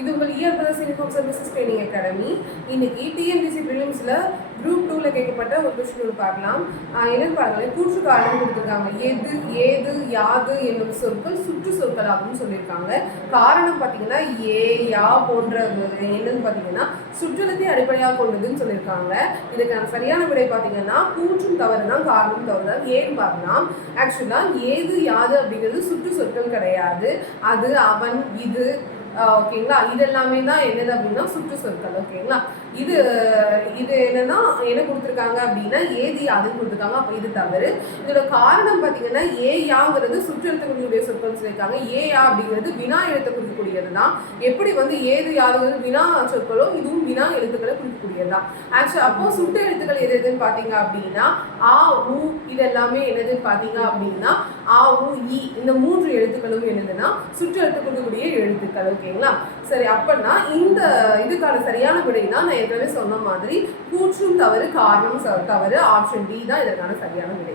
இது உங்கள் இயர்பதஸ் uniform services training academy. இன்னைக்கு டிஎன்பிசி ப்ரிலிம்ஸில் குரூப் 2ல் கேட்கப்பட்ட ஒரு கொஸ்டின் பார்க்கலாம். என்னன்னு பாருங்களேன், கூற்று காரணம் கொடுத்துருக்காங்க. எது, ஏது, யாது என்னும் சொற்கள் சுற்று சொற்களாகவும் சொல்லியிருக்காங்க. காரணம் பார்த்தீங்கன்னா ஏ, யா போன்ற என்னன்னு பார்த்தீங்கன்னா சுற்றலத்தை அடிப்படையாக கொண்டதுன்னு சொல்லியிருக்காங்க. இதுக்கான சரியான விடை பார்த்தீங்கன்னா கூற்றும் தவறு தான், காரணம் தவறு தான். ஏன்னு பார்த்தீங்கன்னா ஆக்சுவலாக ஏது, யாது அப்படிங்கிறது சுற்று சொற்கள் கிடையாது. அது, அவன், இது, ஓகேங்களா, இது எல்லாமே தான் என்னது அப்படின்னா சுற்று சொற்கள். ஓகேங்களா, இது இது என்னன்னா என்ன கொடுத்துருக்காங்க அப்படின்னா ஏது யாதுன்னு கொடுத்துருக்காங்க. அப்போ இது தவறு. இதோட காரணம் பார்த்தீங்கன்னா ஏ யாங்கிறது சுற்று எழுத்து குறிக்கக்கூடிய சொற்கள் சொல்லியிருக்காங்க. ஏ யா அப்படிங்கிறது வினா எழுத்து குறிக்கக்கூடியது தான். எப்படி ஏது யாதுங்கிறது வினா சொற்களோ இதுவும் வினா எழுத்துக்களை குறிக்கக்கூடியது தான். ஆக்சுவலா அப்போ சுற்று எழுத்துக்கள் எது எதுன்னு பார்த்தீங்க அப்படின்னா ஆ, உ இது எல்லாமே என்னதுன்னு பார்த்தீங்க அப்படின்னா ஆ, உ, இ இந்த 3 எழுத்துக்களும் என்னதுன்னா சுற்று எழுத்து கொடுக்கக்கூடிய எழுத்துக்கள். ஓகேங்களா, சரி. அப்படின்னா இந்த இதுக்கான சரியான விடைனா நான் ஏற்கனவே சொன்ன மாதிரி கூற்றும் தவறு, காரணம் தவறு. ஆப்ஷன் டி தான் இதற்கான சரியான விடை.